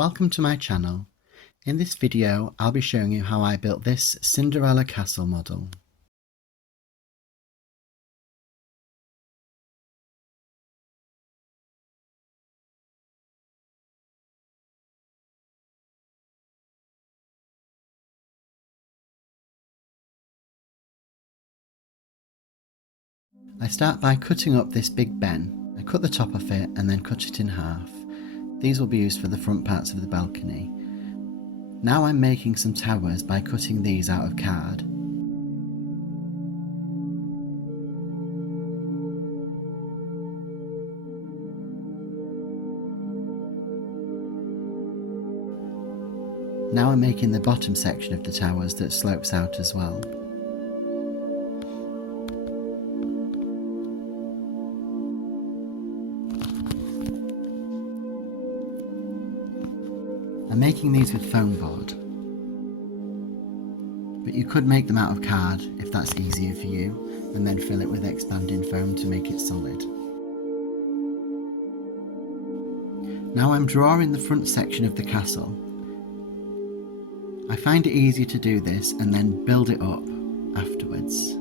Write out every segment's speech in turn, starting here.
Welcome to my channel. In this video I'll be showing you how I built this Cinderella Castle model. I start by cutting up this big ben. I cut the top off it and then cut it in half. These will be used for the front parts of the balcony. Now I'm making some towers by cutting these out of card. Now I'm making the bottom section of the towers that slopes out as well. I'm making these with foam board, but you could make them out of card if that's easier for you, and then fill it with expanding foam to make it solid. Now I'm drawing the front section of the castle. I find it easier to do this and then build it up afterwards.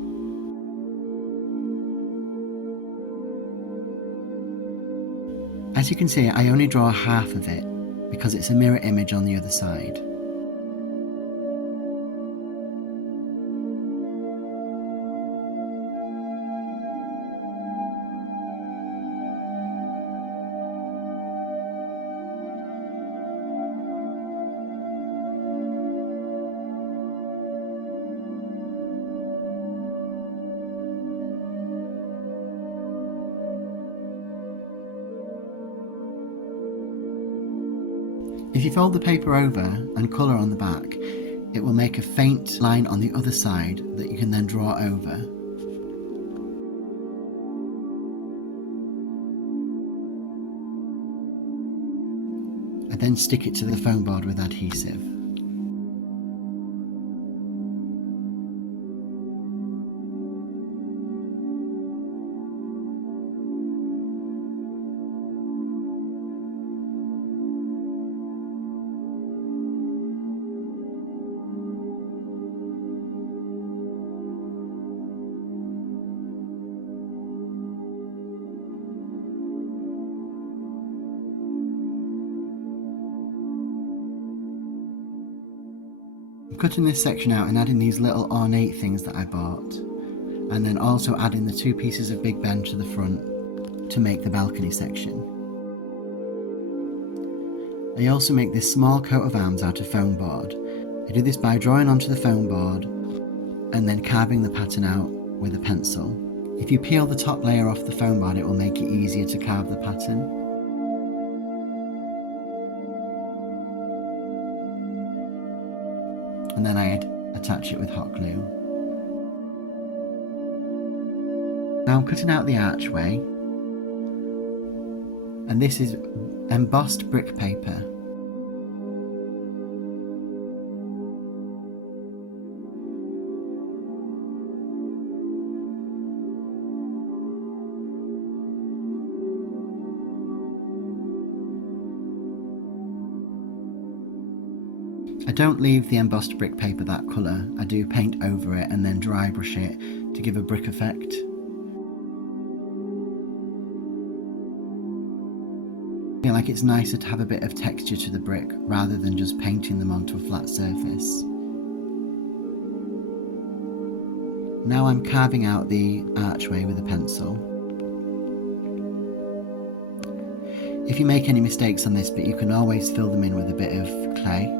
As you can see, I only draw half of it because it's a mirror image on the other side. If you fold the paper over and colour on the back, it will make a faint line on the other side that you can then draw over. I then stick it to the foam board with adhesive. I'm cutting this section out and adding these little ornate things that I bought, and then also adding the two pieces of Big Ben to the front to make the balcony section. I also make this small coat of arms out of foam board. I do this by drawing onto the foam board and then carving the pattern out with a pencil. If you peel the top layer off the foam board, it will make it easier to carve the pattern. And then I attach it with hot glue. Now I'm cutting out the archway, and this is embossed brick paper. I don't leave the embossed brick paper that colour, I do paint over it and then dry brush it to give a brick effect. I feel like it's nicer to have a bit of texture to the brick rather than just painting them onto a flat surface. Now I'm carving out the archway with a pencil. If you make any mistakes on this bit, you can always fill them in with a bit of clay.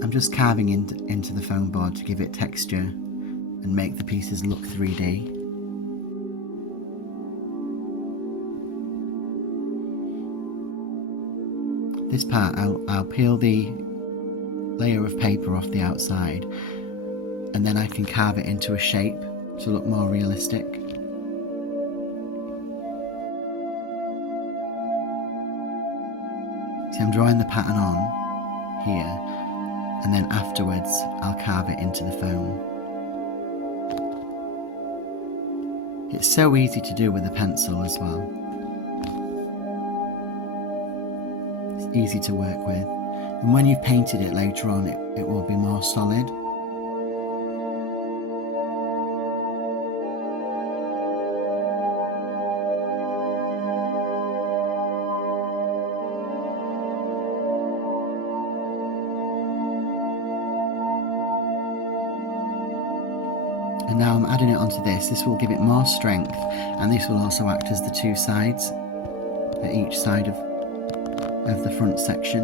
I'm just carving into the foam board to give it texture and make the pieces look 3D. This part I'll peel the layer of paper off the outside and then I can carve it into a shape to look more realistic. See, I'm drawing the pattern on here and then afterwards I'll carve it into the foam. It's so easy to do with a pencil as well. It's easy to work with, and when you've painted it later on it will be more solid. And now I'm adding it onto this. This will give it more strength, and this will also act as the two sides at each side of the front section.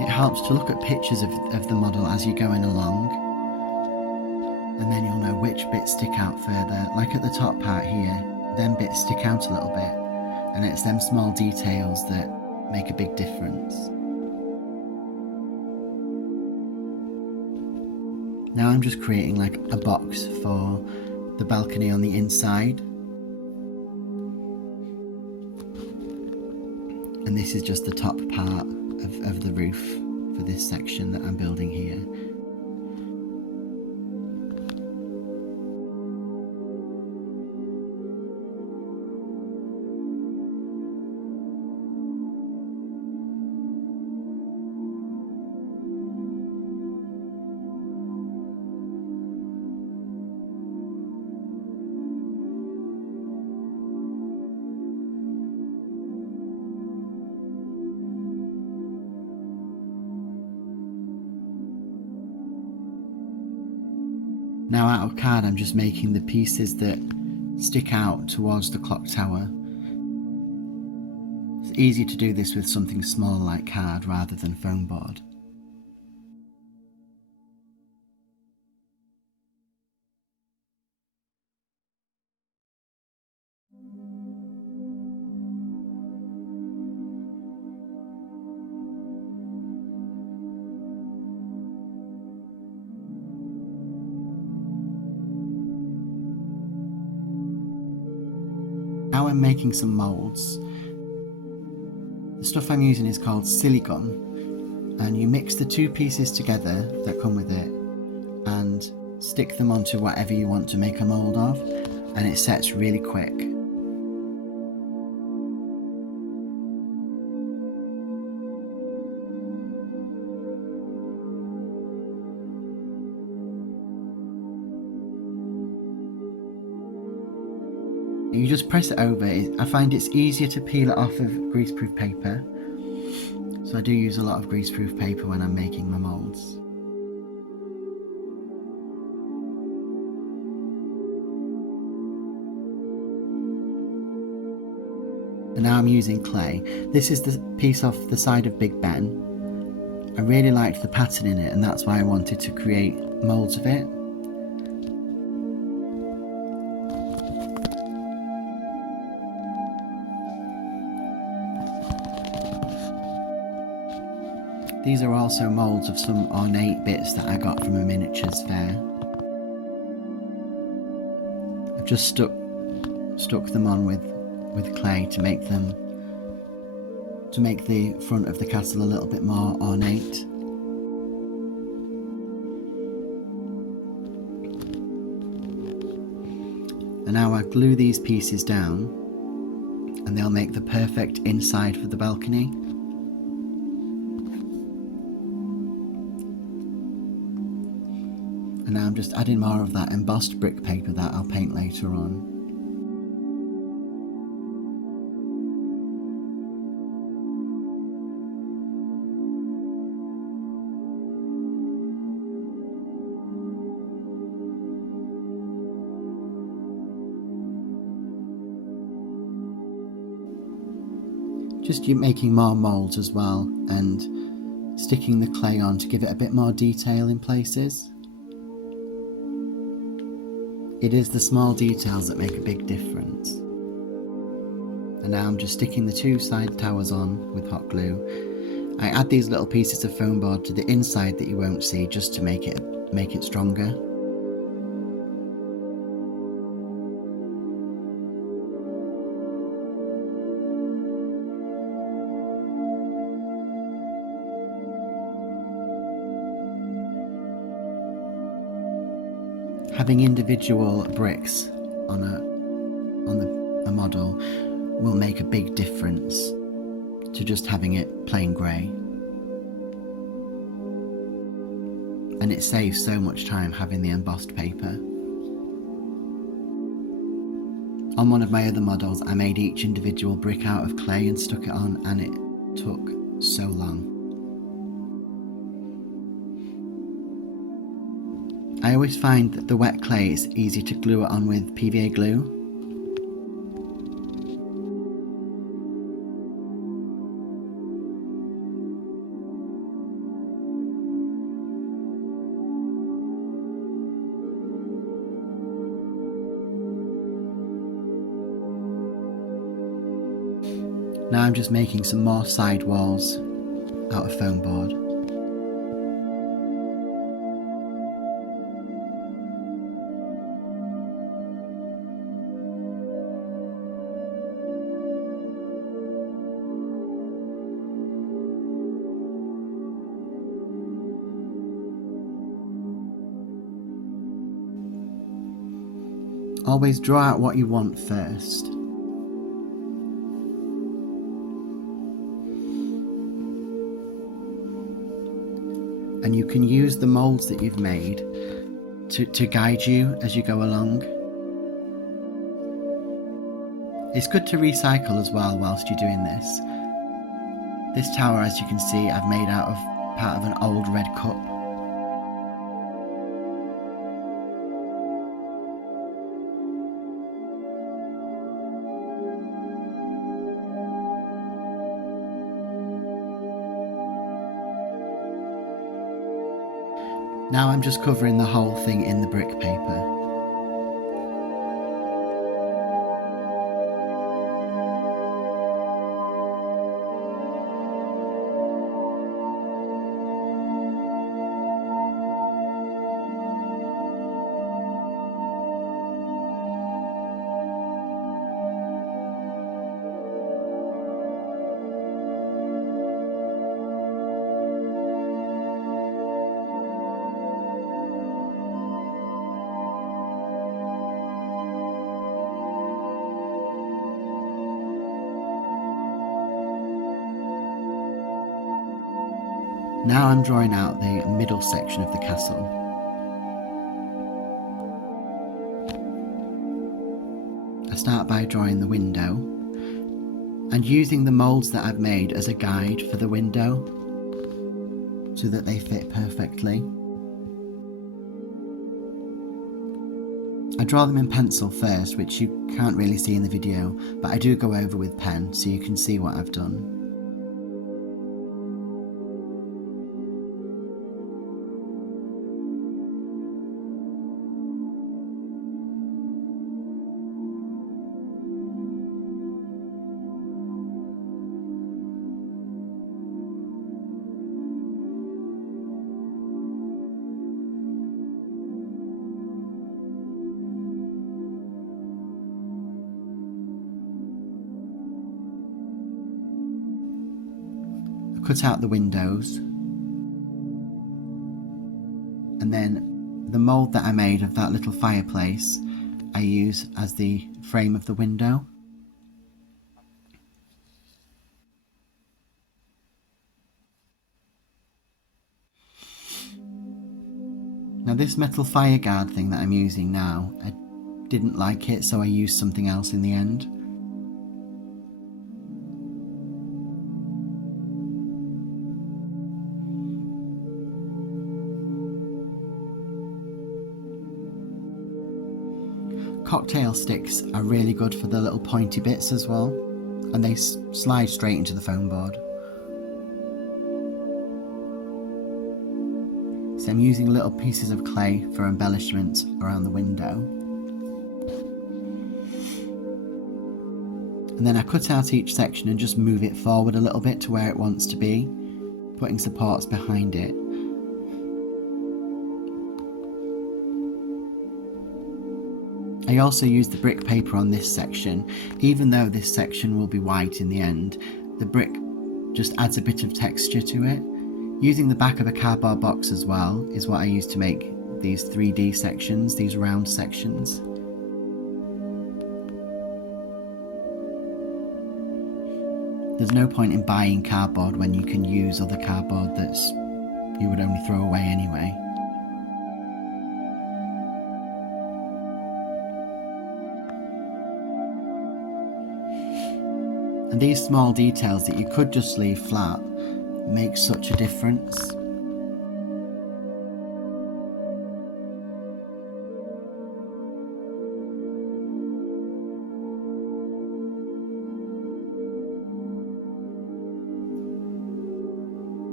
It helps to look at pictures of the model as you're going along, and then you'll know which bits stick out further. Like at the top part here, them bits stick out a little bit, and it's them small details that make a big difference. Now I'm just creating like a box for the balcony on the inside, and this is just the top part of the roof for this section that I'm building here. Now out of card I'm just making the pieces that stick out towards the clock tower. It's easy to do this with something small like card rather than foam board. Now I'm making some moulds. The stuff I'm using is called silicone, and you mix the two pieces together that come with it and stick them onto whatever you want to make a mould of, and it sets really quick. You just press it over. I find it's easier to peel it off of greaseproof paper, so I do use a lot of greaseproof paper when I'm making my moulds. And now I'm using clay. This is the piece off the side of Big Ben. I really liked the pattern in it, and that's why I wanted to create moulds of it. These are also moulds of some ornate bits that I got from a miniatures fair. I've just stuck them on with clay to make the front of the castle a little bit more ornate. And now I glue these pieces down, and they'll make the perfect inside for the balcony. And now I'm just adding more of that embossed brick paper that I'll paint later on. Just making more moulds as well, and sticking the clay on to give it a bit more detail in places. It is the small details that make a big difference. And now I'm just sticking the two side towers on with hot glue. I add these little pieces of foam board to the inside that you won't see, just to make it stronger. Having individual bricks on a model will make a big difference to just having it plain grey. And it saves so much time having the embossed paper. On one of my other models, I made each individual brick out of clay and stuck it on, and it took so long. I always find that the wet clay is easy to glue it on with PVA glue. Now I'm just making some more side walls out of foam board. Always draw out what you want first. And you can use the moulds that you've made to guide you as you go along. It's good to recycle as well whilst you're doing this. This tower, as you can see, I've made out of part of an old red cup. Now I'm just covering the whole thing in the brick paper. Now I'm drawing out the middle section of the castle. I start by drawing the window and using the moulds that I've made as a guide for the window so that they fit perfectly. I draw them in pencil first, which you can't really see in the video, but I do go over with pen so you can see what I've done. Cut out the windows, and then the mould that I made of that little fireplace I use as the frame of the window. Now this metal fire guard thing that I'm using now, I didn't like it, so I used something else in the end. Cocktail sticks are really good for the little pointy bits as well, and they slide straight into the foam board. So I'm using little pieces of clay for embellishments around the window. And then I cut out each section and just move it forward a little bit to where it wants to be, putting supports behind it. I also used the brick paper on this section. Even though this section will be white in the end, the brick just adds a bit of texture to it. Using the back of a cardboard box as well is what I used to make these 3D sections, these round sections. There's no point in buying cardboard when you can use other cardboard that's you would only throw away anyway. And these small details that you could just leave flat make such a difference.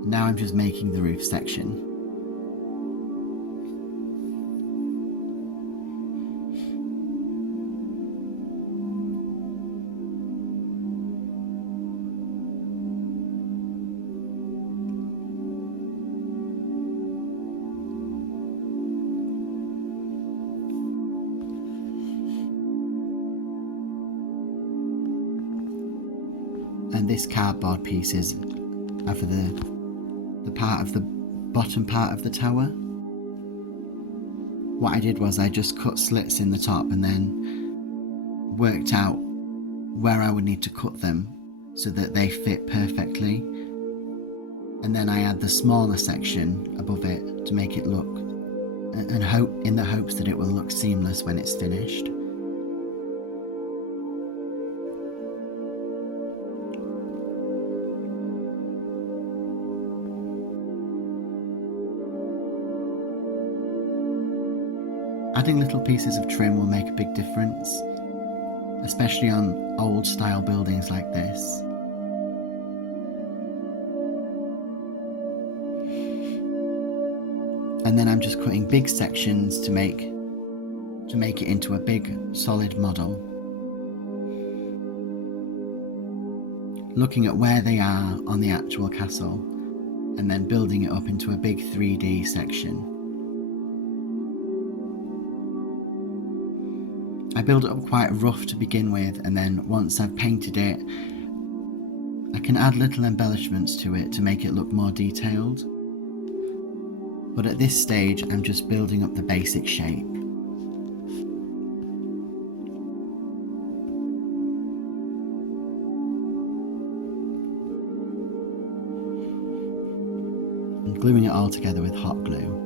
Now I'm just making the roof section. And this cardboard pieces are for the part of the bottom part of the tower. What I did was I just cut slits in the top and then worked out where I would need to cut them so that they fit perfectly. And then I add the smaller section above it to make it look, and hope in the hopes that it will look seamless when it's finished. Adding little pieces of trim will make a big difference, especially on old style buildings like this. And then I'm just cutting big sections to make it into a big solid model. Looking at where they are on the actual castle and then building it up into a big 3D section. I build it up quite rough to begin with, and then once I've painted it, I can add little embellishments to it to make it look more detailed. But at this stage, I'm just building up the basic shape. And gluing it all together with hot glue.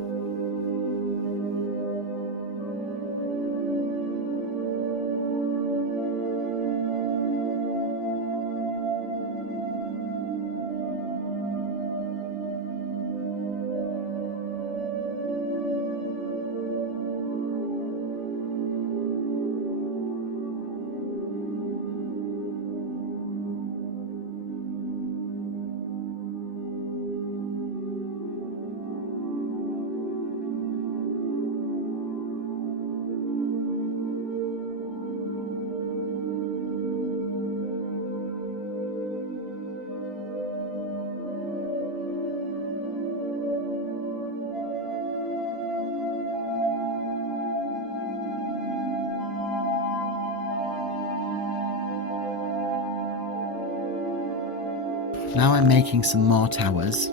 Now I'm making some more towers,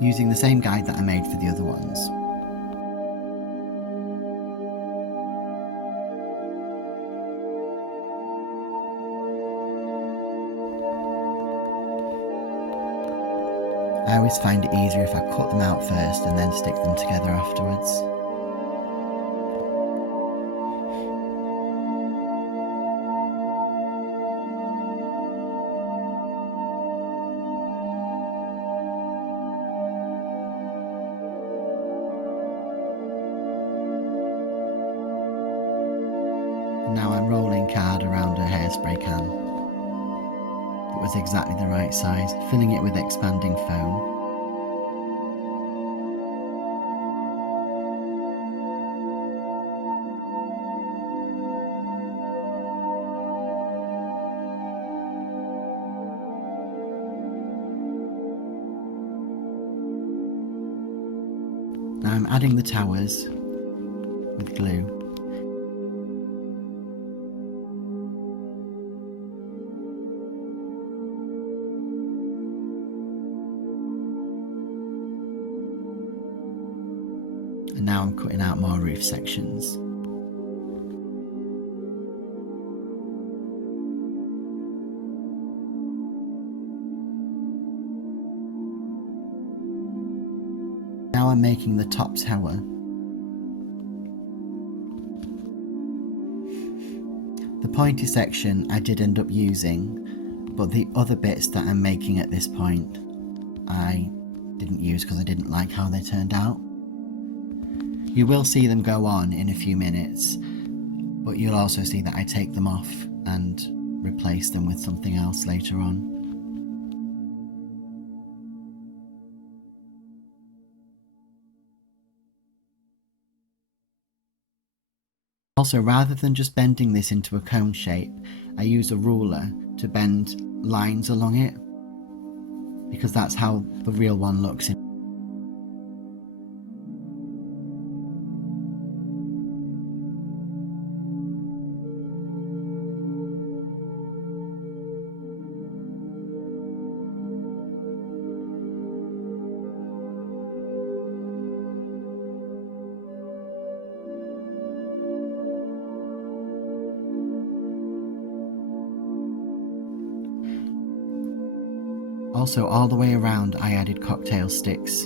using the same guide that I made for the other ones. I always find it easier if I cut them out first and then stick them together afterwards. Now I'm rolling card around a hairspray can. It was exactly the right size, filling it with expanding foam. Now I'm adding the towers with glue. now I'm cutting out more roof sections. Now I'm making the top tower. The pointy section I did end up using, but the other bits that I'm making at this point I didn't use because I didn't like how they turned out. You will see them go on in a few minutes, but you'll also see that I take them off and replace them with something else later on. Also, rather than just bending this into a cone shape, I use a ruler to bend lines along it, because that's how the real one looks. Also, all the way around I added cocktail sticks.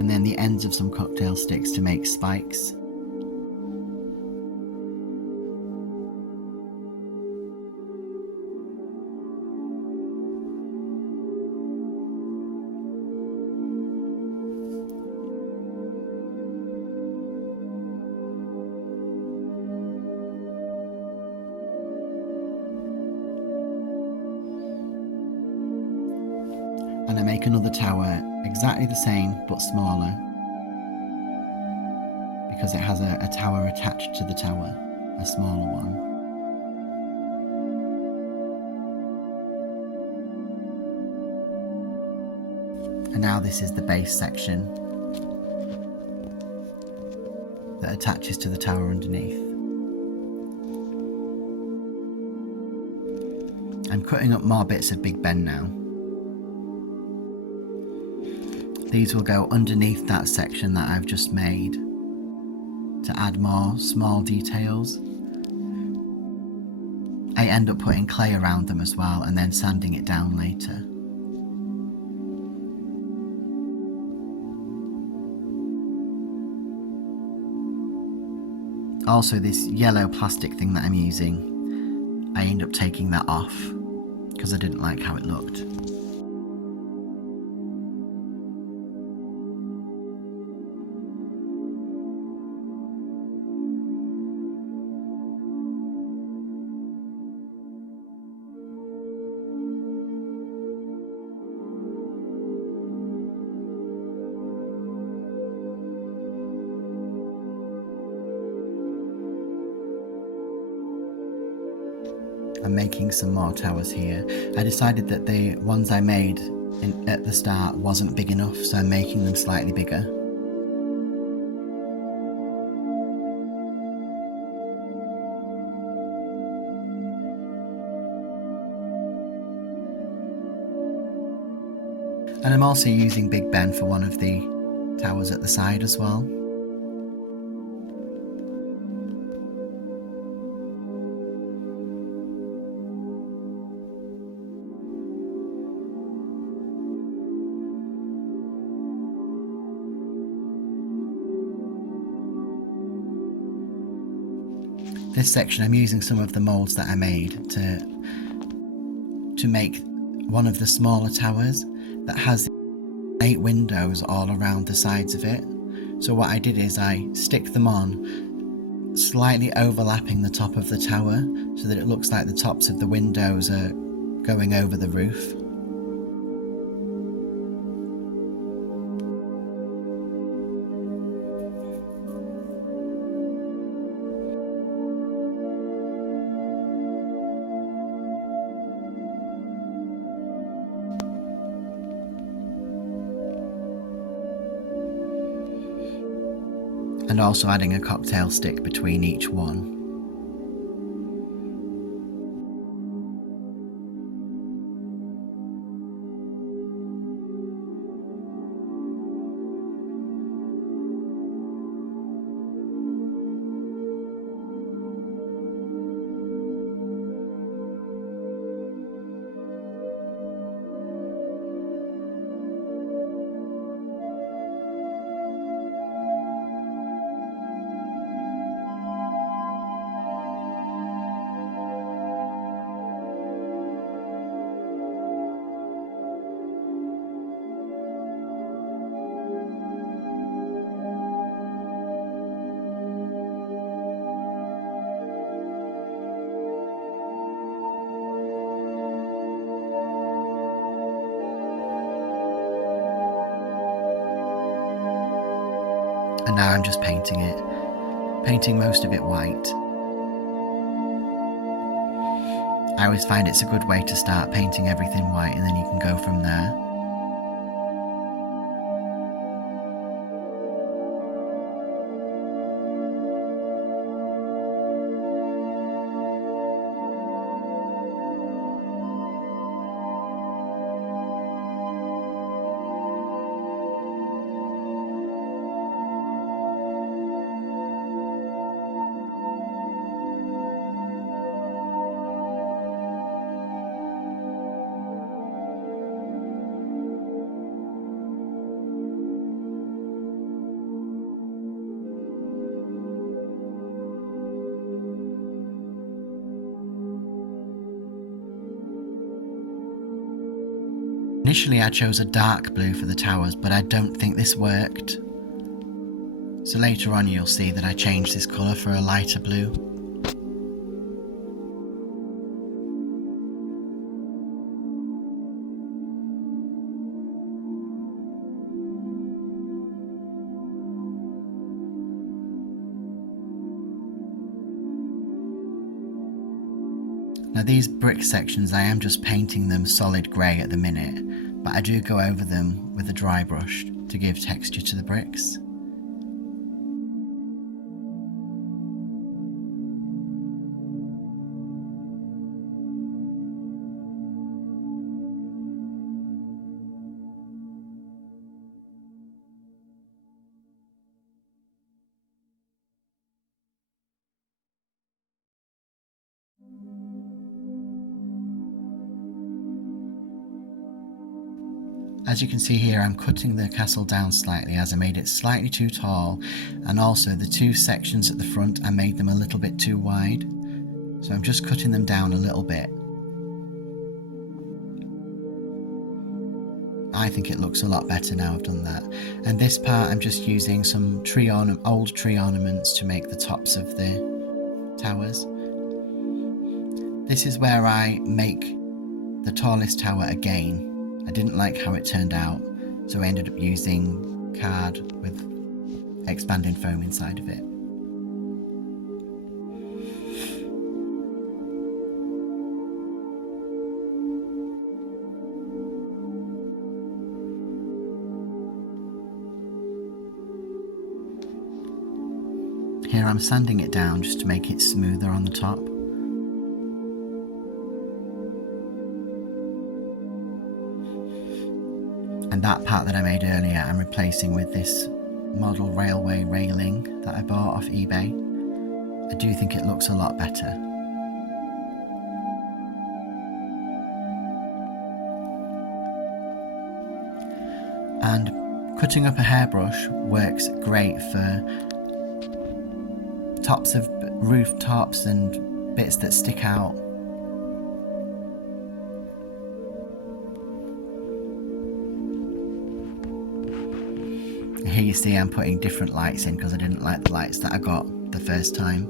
And then the ends of some cocktail sticks to make spikes. And I make another tower exactly the same but smaller, because it has a tower attached to the tower, a smaller one. And now this is the base section that attaches to the tower underneath. I'm cutting up more bits of Big Ben now. These will go underneath that section that I've just made to add more small details. I end up putting clay around them as well and then sanding it down later. Also, this yellow plastic thing that I'm using, I end up taking that off because I didn't like how it looked. I'm making some more towers here. I decided that the ones I made at the start wasn't big enough, so I'm making them slightly bigger. And I'm also using Big Ben for one of the towers at the side as well. This section I'm using some of the moulds that I made to make one of the smaller towers that has 8 windows all around the sides of it. So what I did is I stick them on, slightly overlapping the top of the tower so that it looks like the tops of the windows are going over the roof. And also adding a cocktail stick between each one. And now I'm just painting it. Painting most of it white. I always find it's a good way to start painting everything white, and then you can go from there. Initially I chose a dark blue for the towers, but I don't think this worked. So later on you'll see that I changed this colour for a lighter blue. Now these brick sections, I am just painting them solid grey at the minute, but I do go over them with a dry brush to give texture to the bricks. As you can see here, I'm cutting the castle down slightly as I made it slightly too tall, and also the two sections at the front, I made them a little bit too wide. So I'm just cutting them down a little bit. I think it looks a lot better now I've done that. And this part I'm just using some old tree ornaments to make the tops of the towers. This is where I make the tallest tower again. I didn't like how it turned out, so I ended up using card with expanding foam inside of it. Here I'm sanding it down just to make it smoother on the top. And that part that I made earlier I'm replacing with this model railway railing that I bought off eBay. I do think it looks a lot better. And cutting up a hairbrush works great for tops of rooftops and bits that stick out. Here you see I'm putting different lights in because I didn't like the lights that I got the first time.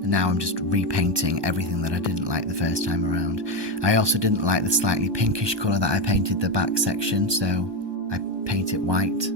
And now I'm just repainting everything that I didn't like the first time around. I also didn't like the slightly pinkish colour that I painted the back section, so I paint it white.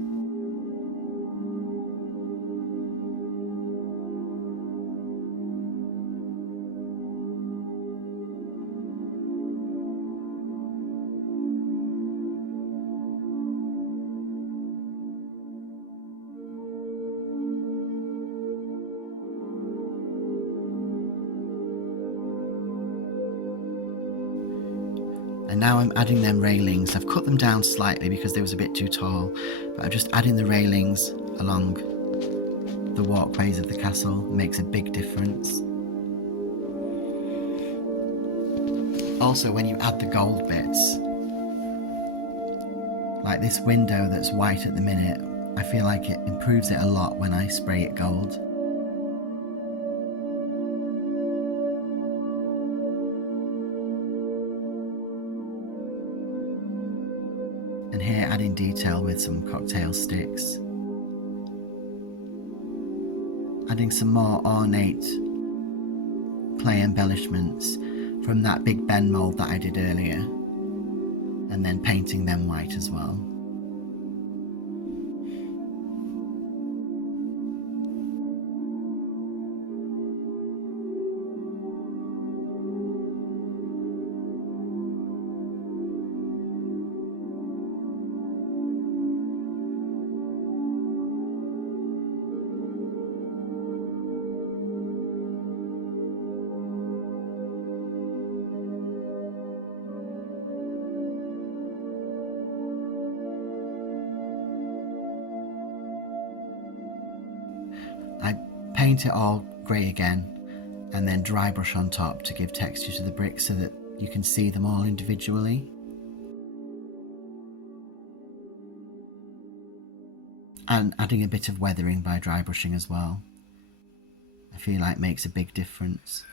And now I'm adding them railings. I've cut them down slightly because they was a bit too tall, but I'm just adding the railings along the walkways of the castle. It makes a big difference. Also, when you add the gold bits, like this window that's white at the minute, I feel like it improves it a lot when I spray it gold. And here adding detail with some cocktail sticks. adding some more ornate clay embellishments from that Big Ben mould that I did earlier, and then painting them white as well. I paint it all grey again and then dry brush on top to give texture to the bricks so that you can see them all individually. And adding a bit of weathering by dry brushing as well, I feel like makes a big difference.